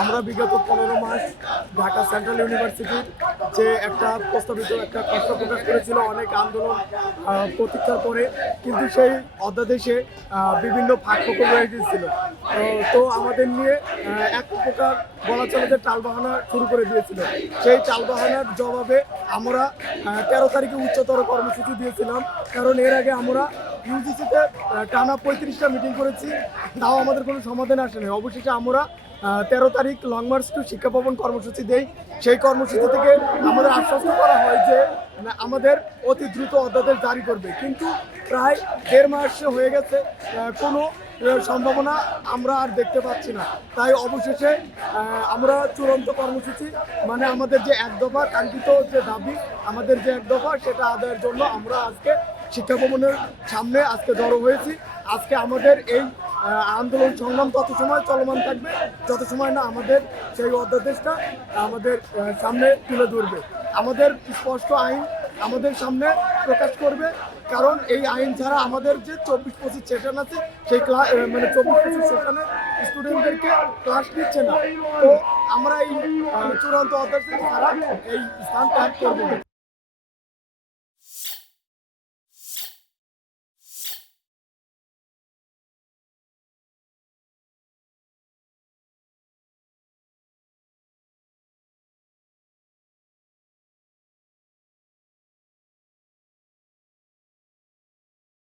আমরা বিগত 15 মাস ঢাকা সেন্ট্রাল ইউনিভার্সিটির যে একটা প্রস্তাবিত একটা কষ্ট প্রকাশ করেছিল অনেক আন্দোলন প্রতীক্ষার পরে, কিন্তু সেই অধ্যাদেশে বিভিন্ন ফাঁক ফোকর রয়ে গিয়েছিল। তো আমাদের নিয়ে এক প্রকার বলা চলে যে টালবাহানা শুরু করে দিয়েছিল। সেই টালবাহানার জবাবে আমরা 13 তারিখে উচ্চতর কর্মসূচি দিয়েছিলাম, কারণ এর আগে আমরা ইউজিসিতে টানা 35টা মিটিং করেছি, তাও আমাদের কোনো সমাধান আসেনি। অবশেষে আমরা 13 তারিখ লং মার্চ টু শিক্ষা ভবন কর্মসূচি দেই। সেই কর্মসূচি থেকে আমাদের আশ্বস্ত করা হয় যে আমাদের অতি দ্রুত অধ্যাদেশ জারি করবে, কিন্তু প্রায় 1.5 মাস হয়ে গেছে, কোনো সম্ভাবনা আমরা আর দেখতে পাচ্ছি না। তাই অবশেষে আমরা চূড়ান্ত কর্মসূচি মানে আমাদের যে এক দফা কাঙ্ক্ষিত যে দাবি, আমাদের যে এক দফা সেটা আদায়ের জন্য আমরা আজকে শিক্ষা ভবনের সামনে আজকে জড়ো হয়েছি। আজকে আমাদের এই আন্দোলন সংগ্রাম তত সময় চলমান থাকবে যত সময় না আমাদের সেই অধ্যাদেশটা আমাদের সামনে তুলে ধরবে। আমাদের স্পষ্ট আইন আমাদের সামনে প্রকাশ করবে, কারণ এই আইন ছাড়া আমাদের যে 24-25 সেশন আছে সেই মানে 24-25 সেশনের স্টুডেন্টদেরকে ক্লাস নিচ্ছে না। তো আমরা এই চূড়ান্ত অধ্যাদেশ ছাড়া এই স্থান ত্যাগ করবো না।